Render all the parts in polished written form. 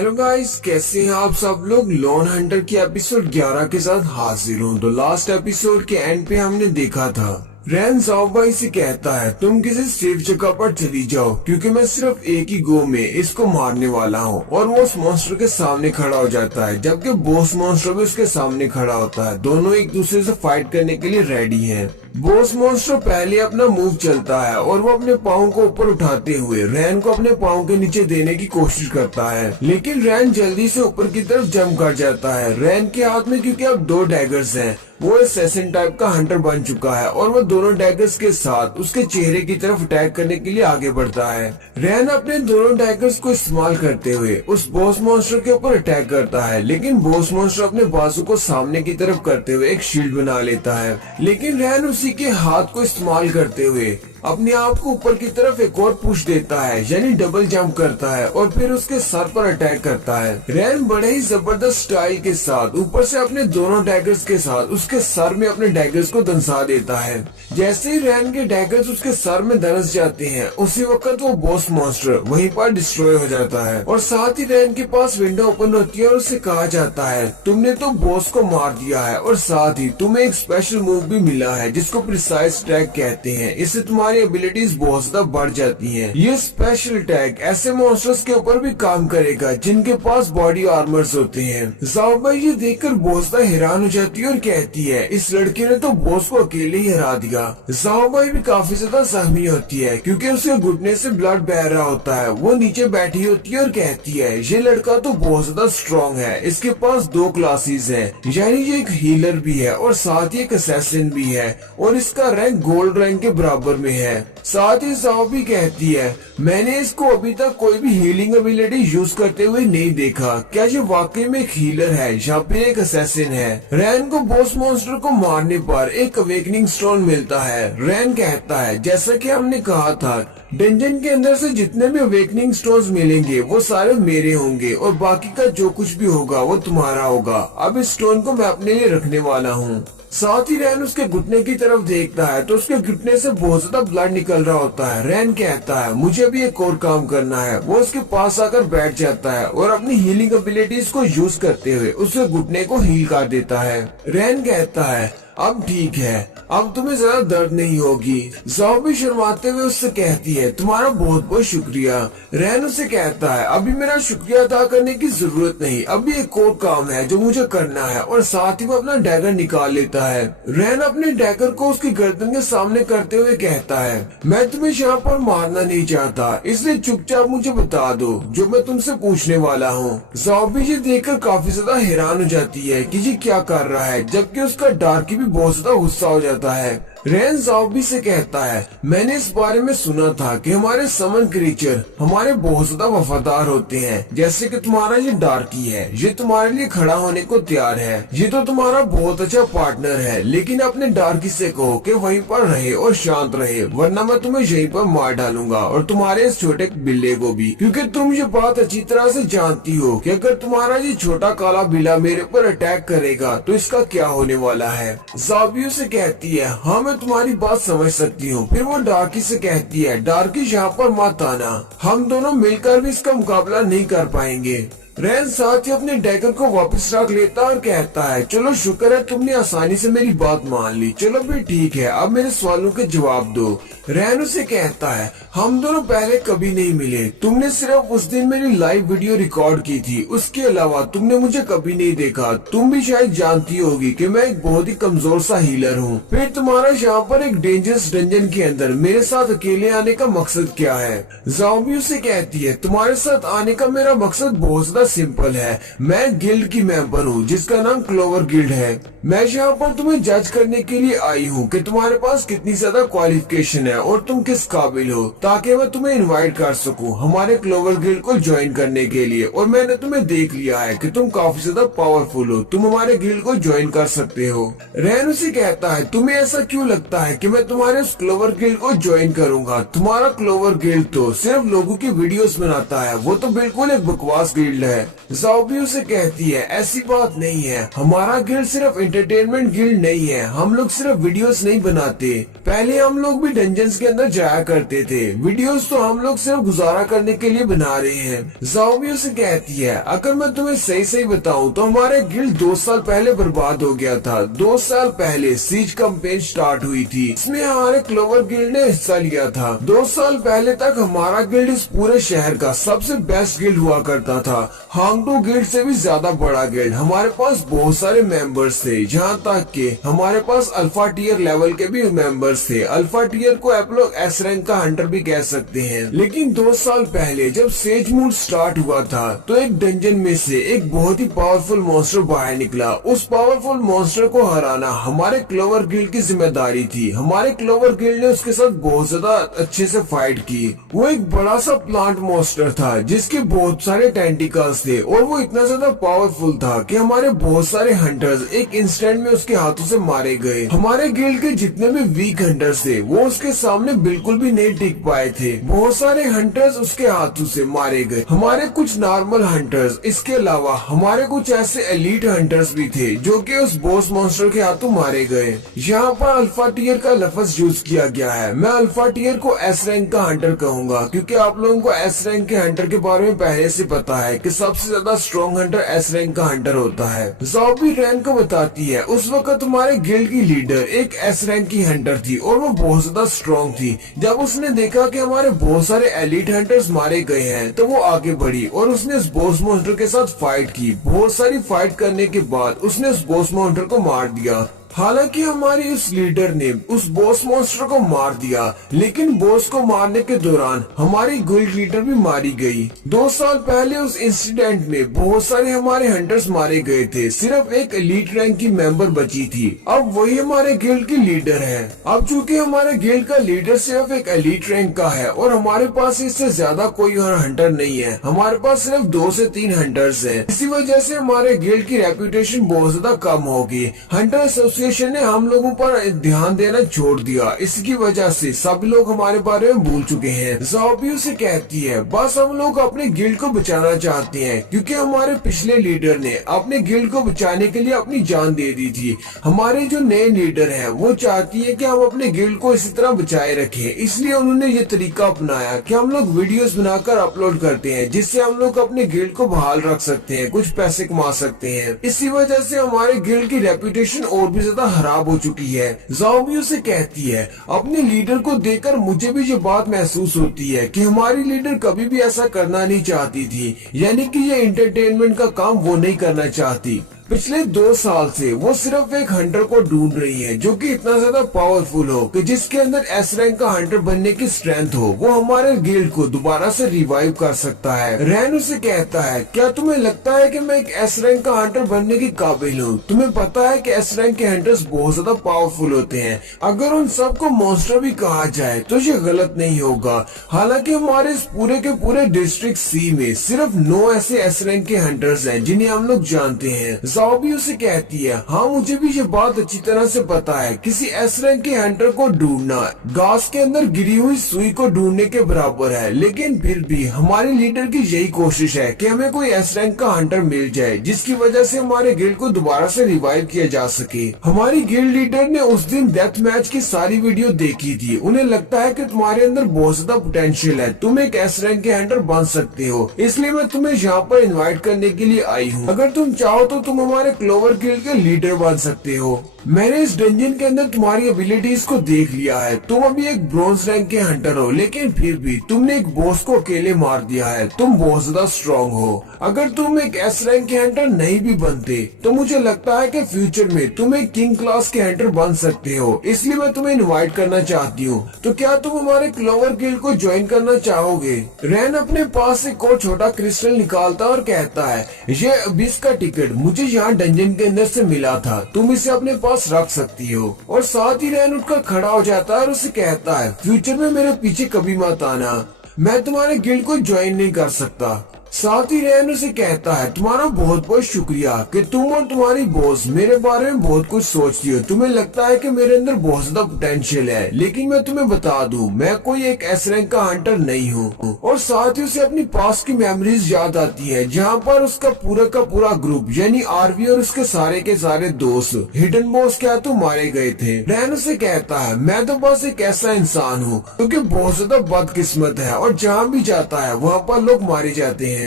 Hello guys, कैसे हैं आप सब लोग। लोन हंटर की एपिसोड 11 के साथ हाजिर हूँ। तो लास्ट एपिसोड के एंड पे हमने देखा था रैन ज़ाओबाई से कहता है तुम किसी सेफ जगह पर चली जाओ क्योंकि मैं सिर्फ एक ही गो में इसको मारने वाला हूँ। और वो उस मॉन्स्टर के सामने खड़ा हो जाता है जबकि बॉस मॉन्स्टर भी उसके सामने खड़ा होता है। दोनों एक दूसरे से फाइट करने के लिए रेडी हैं। बॉस मॉन्स्टर पहले अपना मूव चलता है और वो अपने पाँव को ऊपर उठाते हुए रैन को अपने पाँव के नीचे देने की कोशिश करता है, लेकिन रैन जल्दी से ऊपर की तरफ जंप कर जाता है। रैन के हाथ में क्योंकि अब 2 डैगर्स हैं, वो असैसिन टाइप का हंटर बन चुका है और वो दोनों डैगर्स के साथ उसके चेहरे की तरफ अटैक करने के लिए आगे बढ़ता है। रैन अपने दोनों डैगर्स को इस्तेमाल करते हुए उस बॉस मॉन्स्टर के ऊपर अटैक करता है, लेकिन बॉस मॉन्स्टर अपने बाजू को सामने की तरफ करते हुए एक शील्ड बना लेता है। लेकिन रैन उसी के हाथ को इस्तेमाल करते हुए अपने आप को ऊपर की तरफ एक और पुश देता है, यानी डबल जंप करता है और फिर उसके सर पर अटैक करता है। रैन बड़े ही जबरदस्त स्टाइल के साथ ऊपर से अपने दोनों डैगर्स के साथ उसके सर में अपने डैगर्स को दंसा देता है। जैसे ही रैन के डैगर्स उसके सर में दनस जाते हैं, उसी वक्त वो बॉस मॉन्स्टर वहीं पर डिस्ट्रॉय हो जाता है और साथ ही रैन के पास विंडो ओपन होती है और उससे कहा जाता है तुमने तो बॉस को मार दिया है और साथ ही तुम्हें एक स्पेशल मूव भी मिला है जिसको प्रिसाइज अटैक कहते हैं। इससे तुम्हारी एबिलिटीज बहुत ज्यादा बढ़ जाती हैं। ये स्पेशल अटैक ऐसे मॉन्स्टर्स के ऊपर भी काम करेगा जिनके पास बॉडी आर्मर्स होते हैं। ज़ाओबाई ये देखकर बहुत ज्यादा हैरान हो जाती है और कहती है इस लड़के ने तो बॉस को अकेले ही हरा दिया। ज़ाओबाई भी काफी ज्यादा सहमी होती है क्योंकि उसके घुटने से ब्लड बह रहा होता है। वो नीचे बैठी होती है और कहती है ये लड़का तो बहुत ज्यादा स्ट्रॉन्ग है, इसके पास 2 क्लासेस है, यानी ये एक हीलर भी है और साथ ही एक असैसिन भी है और इसका रैंक गोल्ड रैंक के बराबर में है। साथ ही ज़ाओ भी कहती है मैंने इसको अभी तक कोई भी हीलिंग एबिलिटी यूज करते हुए नहीं देखा, क्या ये वाकई में एक हीलर है या फिर एक असैसिन है। रैन को बॉस मॉन्स्टर को मारने पर एक अवेकनिंग स्टोन मिलता है। रैन कहता है जैसा कि हमने कहा था डंजन के अंदर से जितने भी अवेकनिंग स्टोन्स मिलेंगे वो सारे मेरे होंगे और बाकी का जो कुछ भी होगा वो तुम्हारा होगा। अब इस स्टोन को मैं अपने लिए रखने वाला हूँ। साथ ही रैन उसके घुटने की तरफ देखता है तो उसके घुटने से बहुत ज्यादा ब्लड निकल रहा होता है। रैन कहता है मुझे भी एक और काम करना है। वो उसके पास आकर बैठ जाता है और अपनी हीलिंग एबिलिटीज को यूज करते हुए उसके घुटने को हील कर देता है। रैन कहता है अब ठीक है, अब तुम्हें ज्यादा दर्द नहीं होगी। ज़ाओ भी शर्माते हुए उससे कहती है तुम्हारा बहुत बहुत शुक्रिया। रैन उसे कहता है अभी मेरा शुक्रिया अदा करने की जरूरत नहीं, अभी एक और काम है जो मुझे करना है और साथ ही वो अपना डैगर निकाल लेता है। रैन अपने डैगर को उसकी गर्दन के सामने करते हुए कहता है मैं तुम्हें यहाँ पर मारना नहीं चाहता, इसलिए चुपचाप मुझे बता दो जो मैं तुमसे पूछने वाला हूँ। ज़ाओ भी ये देखकर काफी ज्यादा हैरान हो जाती है कि ये क्या कर रहा है, जबकि उसका डार्की भी बहुत ज्यादा गुस्सा हो जाता है। रैन ज़ाओबी से कहता है मैंने इस बारे में सुना था कि हमारे समन क्रीचर हमारे बहुत ज्यादा वफादार होते हैं, जैसे कि तुम्हारा ये डार्की है, ये तुम्हारे लिए खड़ा होने को तैयार है, ये तो तुम्हारा बहुत अच्छा पार्टनर है, लेकिन अपने डार्की से कहो कि वहीं पर रहे और शांत रहे वरना मैं तुम्हें यहीं पर मार डालूंगा और तुम्हारे इस छोटे बिल्ले को भी, क्योंकि तुम ये बात अच्छी तरह से जानती हो कि अगर तुम्हारा ये छोटा काला बिल्ला मेरे पर अटैक करेगा तो इसका क्या होने वाला है। ज़ाओबी से कहती है हाँ मैं तुम्हारी बात समझ सकती हूँ। फिर वो डार्की से कहती है डार्की यहाँ पर मत आना, हम दोनों मिलकर भी इसका मुकाबला नहीं कर पाएंगे। रैन साथ ही अपने डैगर को वापस रख लेता और कहता है चलो शुक्र है तुमने आसानी से मेरी बात मान ली, चलो फिर ठीक है अब मेरे सवालों के जवाब दो। रैन उसे कहता है हम दोनों पहले कभी नहीं मिले, तुमने सिर्फ उस दिन मेरी लाइव वीडियो रिकॉर्ड की थी, उसके अलावा तुमने मुझे कभी नहीं देखा। तुम भी शायद जानती होगी कि मैं एक बहुत ही कमजोर सा हीलर हूँ। फिर तुम्हारा यहाँ पर एक डेंजरस डंजन के अंदर मेरे साथ अकेले आने का मकसद क्या है। ज़ाओबी उसे कहती है तुम्हारे साथ आने का मेरा मकसद बहुत ज्यादा सिंपल है, मैं गिल्ड की मेंबर हूँ जिसका नाम क्लोवर गिल्ड है। मैं यहाँ पर तुम्हें जज करने के लिए आई हूँ कि तुम्हारे पास कितनी ज्यादा क्वालिफिकेशन है और तुम किस काबिल हो, ताकि मैं तुम्हें इनवाइट कर सकूं हमारे क्लोवर गिल्ड को ज्वाइन करने के लिए। और मैंने तुम्हें देख लिया है कि तुम काफी ज्यादा पावरफुल हो, तुम हमारे गिल्ड को ज्वाइन कर सकते हो। रैन उसे कहता है तुम्हें ऐसा क्यों लगता है कि मैं तुम्हारे उस क्लोवर गिल्ड को ज्वाइन करूंगा, तुम्हारा क्लोवर गिल्ड तो सिर्फ लोगों की वीडियोस बनाता है, वो तो बिल्कुल एक बकवास गिल्ड है। ज़ाओबी उसे कहती है ऐसी बात नहीं है, हमारा गिल्ड सिर्फ एंटरटेनमेंट गिल्ड नहीं है, हम लोग सिर्फ वीडियोस नहीं बनाते, पहले हम लोग भी डंजन्स के अंदर जाया करते थे, वीडियोस तो हम लोग सिर्फ गुजारा करने के लिए बना रहे हैं। ज़ाओबी उसे कहती है, अगर मैं तुम्हें सही सही बताऊं तो हमारा गिल्ड 2 साल पहले बर्बाद हो गया था। 2 साल पहले सीज कैंपेन स्टार्ट हुई थी, इसमें हमारे क्लोवर गिल्ड ने हिस्सा लिया था। 2 साल पहले तक हमारा गिल्ड इस पूरे शहर का सबसे बेस्ट गिल्ड हुआ करता था, हांगटू गिल्ड से भी ज्यादा बड़ा गिल्ड। हमारे पास बहुत सारे मेंबर्स थे, जहाँ तक कि हमारे पास अल्फा टियर लेवल के भी मेंबर्स थे। अल्फा टियर को आप लोग एस रैंक का हंटर भी कह सकते हैं। लेकिन 2 साल पहले जब सेज मूड स्टार्ट हुआ था तो एक डंजन में से एक बहुत ही पावरफुल मॉन्स्टर बाहर निकला। उस पावरफुल मॉन्स्टर को हराना हमारे क्लोवर गिल्ड की जिम्मेदारी थी। हमारे क्लोवर गिल्ड ने उसके साथ बहुत ज्यादा अच्छे से फाइट की। वो एक बड़ा सा प्लांट मॉन्स्टर था जिसके बहुत सारे टेंटिकल्स थे और वो इतना ज्यादा पावरफुल था कि हमारे बहुत सारे हंटर्स एक इंस्टेंट में उसके हाथों से मारे गए। हमारे गिल्ड के जितने भी वीक हंटर्स थे वो उसके सामने बिल्कुल भी नहीं टिक पाए थे। बहुत सारे हंटर्स उसके हाथों से मारे गए, हमारे कुछ नॉर्मल हंटर्स। इसके अलावा हमारे कुछ ऐसे एलीट हंटर्स भी थे जो कि उस बॉस मॉन्स्टर के हाथों मारे गए। यहाँ पर अल्फा टियर का लफ्ज यूज किया गया है। मैं अल्फा टियर को एस रैंक का हंटर कहूंगा क्योंकि आप लोगों को एस रैंक के हंटर के बारे में पहले से पता है कि सबसे ज्यादा स्ट्रॉन्ग हंटर एस रैंक का हंटर होता है। ज़ाओबी रैंक को बताती है, उस वक्त हमारे गिल्ड की लीडर एक एस रैंक की हंटर थी और वो बहुत ज्यादा स्ट्रॉन्ग थी। जब उसने देखा कि हमारे बहुत सारे एलिट हंटर्स मारे गए हैं तो वो आगे बढ़ी और उसने उस बॉस मॉन्स्टर के साथ फाइट की। बहुत सारी फाइट करने के बाद उसने उस बॉस मॉन्स्टर को मार दिया। हालांकि हमारी उस लीडर ने उस बॉस मॉन्स्टर को मार दिया, लेकिन बॉस को मारने के दौरान हमारी गिल्ड लीडर भी मारी गई। 2 साल पहले उस इंसिडेंट में बहुत सारे हमारे हंटर्स मारे गए थे, सिर्फ एक एलीट रैंक की मेंबर बची थी। अब वही हमारे गिल्ड की लीडर है। अब चूंकि हमारे गिल्ड का लीडर सिर्फ एक एलीट रैंक का है और हमारे पास इससे ज्यादा कोई हंटर नहीं है, हमारे पास सिर्फ 2 से 3 हंटर्स हैं। इसी वजह से हमारे गिल्ड की रेपुटेशन बहुत ज्यादा कम होगी। हंटर एसोसिएशन ने हम लोगों पर ध्यान देना छोड़ दिया, इसकी वजह से सब लोग हमारे बारे में भूल चुके हैं। ज़ाओबी उसे कहती है, बस हम लोग अपने गिल्ड को बचाना चाहते हैं क्योंकि हमारे पिछले लीडर ने अपने गिल्ड को बचाने के लिए अपनी जान दे दी थी। हमारे जो नए लीडर हैं वो चाहती है कि हम अपने गिल्ड को इसी तरह बचाए रखें, इसलिए उन्होंने ये तरीका अपनाया कि हम लोग वीडियोस बनाकर अपलोड करते हैं जिससे हम लोग अपने गिल्ड को बहाल रख सकते हैं, कुछ पैसे कमा सकते हैं। इसी वजह से हमारे गिल्ड की रेपुटेशन और भी ज्यादा खराब हो चुकी है। ज़ाओबी उसे कहती है, अपने लीडर को देखकर मुझे भी ये बात महसूस होती है कि हमारी लीडर कभी भी ऐसा करना नहीं चाहती थी, यानी कि ये एंटरटेनमेंट का काम वो नहीं करना चाहती। पिछले 2 साल से वो सिर्फ एक हंटर को ढूंढ रही है जो कि इतना ज्यादा पावरफुल हो कि जिसके अंदर एस रैंक का हंटर बनने की स्ट्रेंथ हो, वो हमारे गिल्ड को दोबारा से रिवाइव कर सकता है। रैन उसे कहता है, क्या तुम्हें लगता है कि मैं एक एस रैंक का हंटर बनने की काबिल हूँ? तुम्हें पता है कि एस रैंक के हंटर्स बहुत ज्यादा पावरफुल होते हैं, अगर उन सबको मॉन्स्टर भी कहा जाए तो ये गलत नहीं होगा। हालांकि हमारे इस पूरे के पूरे डिस्ट्रिक्ट सी में सिर्फ 9 ऐसे एस रैंक के हंटर्स हैं जिन्हें हम लोग जानते हैं। ज़ाओबी उसे कहती है, हाँ मुझे भी ये बात अच्छी तरह से पता है, किसी एस रैंक के हंटर को ढूंढना घास के अंदर गिरी हुई सुई को ढूंढने के बराबर है। लेकिन फिर भी हमारे लीडर की यही कोशिश है कि हमें कोई एस रैंक का हंटर मिल जाए जिसकी वजह से हमारे गिल्ड को दोबारा से रिवाइव किया जा सके। हमारी गिल्ड लीडर ने उस दिन डेथ मैच की सारी वीडियो देखी थी। उन्हें लगता है कि तुम्हारे अंदर बहुत ज्यादा पोटेंशियल है, तुम एक एस रैंक के हंटर बन सकते हो, इसलिए मैं तुम्हें यहाँ पर इन्वाइट करने के लिए आई हूँ। अगर तुम चाहो तो तुम हमारे क्लोवर गिल्ड के लीडर बन सकते हो। मैंने इस डंजन के अंदर तुम्हारी एबिलिटीज को देख लिया है। तुम अभी एक ब्रॉन्ज रैंक के हंटर हो, लेकिन फिर भी तुमने एक बॉस को अकेले मार दिया है। तुम बहुत ज्यादा स्ट्रॉन्ग हो। अगर तुम एक एस रैंक के हंटर नहीं भी बनते तो मुझे लगता है कि फ्यूचर में तुम एक किंग क्लास के हंटर बन सकते हो, इसलिए मैं तुम्हें इनवाइट करना चाहती हूँ। तो क्या तुम हमारे क्लोवर गिल्ड को ज्वाइन करना चाहोगे? रैन अपने पास एक और छोटा क्रिस्टल निकालता और कहता है, ये अबिस का टिकट मुझे यहाँ डंजन के अंदर से मिला था, तुम इसे अपने पास रख सकती हो। और साथ ही रैन उठकर खड़ा हो जाता है और उसे कहता है, फ्यूचर में मेरे पीछे कभी मत आना, मैं तुम्हारे गिल्ड को ज्वाइन नहीं कर सकता। साथ ही रैन उसे कहता है तुम्हारा बहुत बहुत शुक्रिया कि तुम और तुम्हारी बॉस मेरे बारे में बहुत कुछ सोचती हो। तुम्हें लगता है कि मेरे अंदर बहुत ज्यादा पोटेंशियल है, लेकिन मैं तुम्हें बता दूं मैं कोई एक एस रैंक का हंटर नहीं हूँ। और साथ ही उसे अपनी पास्ट की मेमोरीज याद आती है जहाँ पर उसका पूरा ग्रुप यानी आरवी और उसके सारे दोस्त हिडन बॉस क्या तो मारे गए थे। रैन उसे कहता है मैं तो बस एक ऐसा इंसान हूँ क्योंकि बहुत ज्यादा बदकिस्मत है और जहाँ भी जाता है वहाँ पर लोग मारे जाते हैं।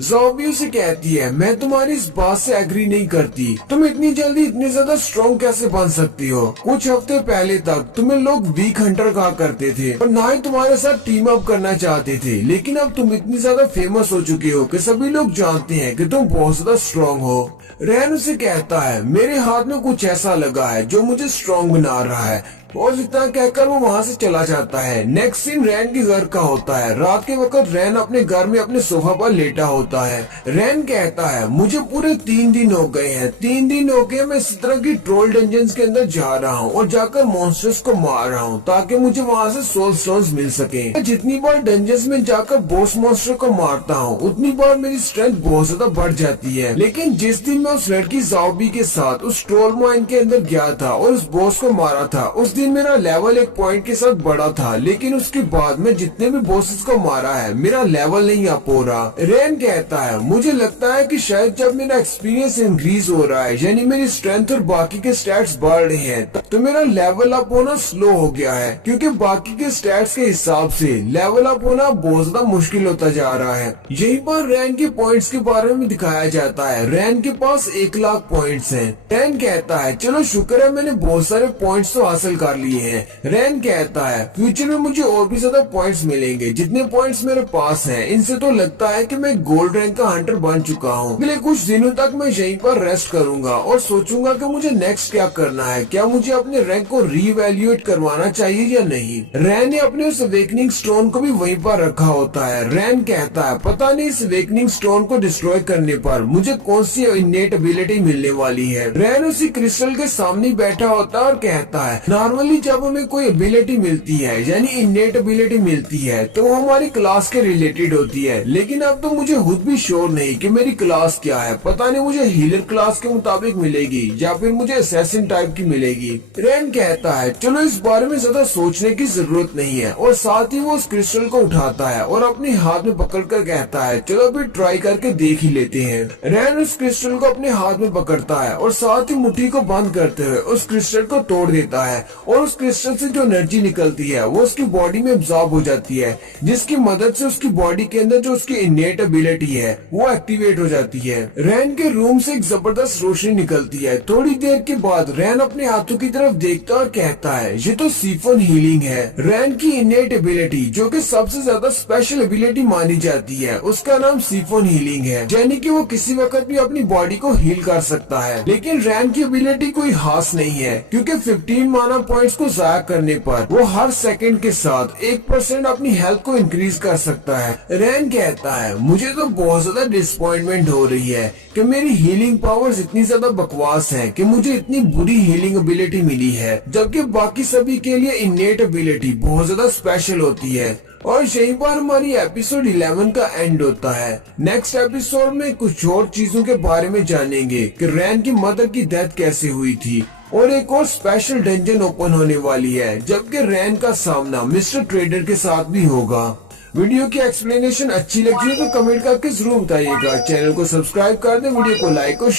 ज़ॉम्बी उसे कहती है मैं तुम्हारी इस बात से एग्री नहीं करती, तुम इतनी जल्दी इतने ज्यादा स्ट्रॉन्ग कैसे बन सकती हो। कुछ हफ्ते पहले तक तुम्हें लोग वीक हंटर कहा करते थे और ना ही तुम्हारे साथ टीम अप करना चाहते थे, लेकिन अब तुम इतनी ज्यादा फेमस हो चुके हो कि सभी लोग जानते हैं कि तुम बहुत ज्यादा स्ट्रॉन्ग हो। रैन उसे कहता है मेरे हाथ में कुछ ऐसा लगा है जो मुझे स्ट्रॉन्ग बना रहा है और इतना कहकर वो वहाँ से चला जाता है। नेक्स्ट सीन रैन के घर का होता है। रात के वक्त रैन अपने घर में अपने सोफा पर लेटा होता है। रैन कहता है मुझे पूरे 3 दिन हो गए हैं, 3 दिन हो गए मैं इस तरह की ट्रोल डंजन्स के अंदर जा रहा हूँ और जाकर मॉन्स्टर्स को मार रहा हूँ ताकि मुझे वहाँ से सोल स्टोन्स मिल सके। जितनी बार डंजन्स में जाकर बॉस मॉन्स्टर को मारता हूँ उतनी बार मेरी स्ट्रेंथ बहुत ज्यादा बढ़ जाती है। लेकिन जिस दिन मैं उस लड़की ज़ॉम्बी के साथ उस ट्रोल माइन के अंदर गया था और उस बॉस को मारा था, उस दिन मेरा लेवल एक पॉइंट के साथ बढ़ा था, लेकिन उसके बाद मैं जितने भी बॉसेस को मारा है मेरा लेवल नहीं अप हो रहा। रैन कहता है मुझे लगता है कि शायद जब मेरा एक्सपीरियंस इंक्रीज हो रहा है यानी मेरी स्ट्रेंथ और बाकी के स्टैट्स बढ़ रहे हैं तो मेरा लेवल अप होना स्लो हो गया है, क्योंकि बाकी के स्टैट्स के हिसाब से लेवल अप होना बहुत ज्यादा मुश्किल होता जा रहा है। यहीं पर रैन के पॉइंट्स के बारे में दिखाया जाता है। रैन के पास 1 लाख पॉइंट्स हैं। रैन कहता है चलो शुक्र है मैंने बहुत सारे पॉइंट्स तो हासिल कर लिए हैं। रैन कहता है फ्यूचर में मुझे और भी ज्यादा पॉइंट्स मिलेंगे, जितने पॉइंट्स मेरे पास हैं इनसे तो लगता है कि मैं गोल्ड रैंक का हंटर बन चुका हूँ। अगले कुछ दिनों तक मैं यहीं पर रेस्ट करूंगा और सोचूंगा कि मुझे नेक्स्ट क्या करना है, क्या मुझे अपने रैंक को रीवैल्यूएट करवाना चाहिए या नहीं। रैन ने अपने उस अवेकनिंग स्टोन को भी वहीं पर रखा होता है। रैन कहता है पता नहीं इस अवेकनिंग स्टोन को डिस्ट्रॉय करने पर मुझे कौन सी इनेट एबिलिटी मिलने वाली है। रैन उसी क्रिस्टल के सामने बैठा होता है और कहता है नॉर्मली जब हमें कोई एबिलिटी मिलती है यानी इनेट एबिलिटी मिलती है तो वो हमारी क्लास के रिलेटेड होती है, लेकिन अब तो मुझे खुद भी श्योर नहीं कि मेरी क्लास क्या है। पता नहीं मुझे हीलर क्लास के मुताबिक मिलेगी या फिर मुझे असैसिन टाइप की मिलेगी। रैन कहता है चलो इस बारे में ज्यादा सोचने की जरूरत नहीं है और साथ ही वो उस क्रिस्टल को उठाता है और अपने हाथ में पकड़कर कहता है चलो फिर ट्राई करके देख ही लेते हैं। रैन उस क्रिस्टल को अपने हाथ में पकड़ता है और साथ ही मुट्ठी को बंद करते हुए उस क्रिस्टल को तोड़ देता है और उस क्रिस्टल से जो एनर्जी निकलती है वो उसकी बॉडी में एब्जॉर्ब हो जाती है, जिसकी मदद से उसकी बॉडी के अंदर जो उसकी इनेट एबिलिटी है वो एक्टिवेट हो जाती है। रैन के रूम से एक जबरदस्त रोशनी निकलती है। थोड़ी देर के बाद रैन अपने हाथों की तरफ देखता और कहता है ये तो सिफोन हीलिंग है। रैन की इनेट एबिलिटी जो कि सबसे ज्यादा स्पेशल एबिलिटी मानी जाती है उसका नाम सिफोन हीलिंग है, यानी कि वो किसी वक्त भी अपनी बॉडी को हील कर सकता है। लेकिन रैन की एबिलिटी कोई खास नहीं है क्योंकि 15 माना पॉइंट्स को जाया करने पर वो हर सेकंड के साथ 1% अपनी हेल्थ को इंक्रीज कर सकता है। रैन कहता है मुझे तो बहुत ज्यादा डिसअपॉइंटमेंट हो रही है कि मेरी हीलिंग पावर्स इतनी ज्यादा बकवास हैं कि मुझे इतनी बुरी हीलिंग एबिलिटी मिली है, जबकि बाकी सभी के लिए इनेट एबिलिटी बहुत ज्यादा स्पेशल होती है। और यहीं पर हमारी एपिसोड 11 का एंड होता है। नेक्स्ट एपिसोड में कुछ और चीजों के बारे में जानेंगे कि रैन की मदर की डेथ कैसे हुई थी और एक और स्पेशल डंजन ओपन होने वाली है, जबकि रैन का सामना मिस्टर ट्रेडर के साथ भी होगा। वीडियो की एक्सप्लेनेशन अच्छी लगी है तो कमेंट करके जरूर बताइएगा। चैनल को सब्सक्राइब कर दें, वीडियो को लाइक और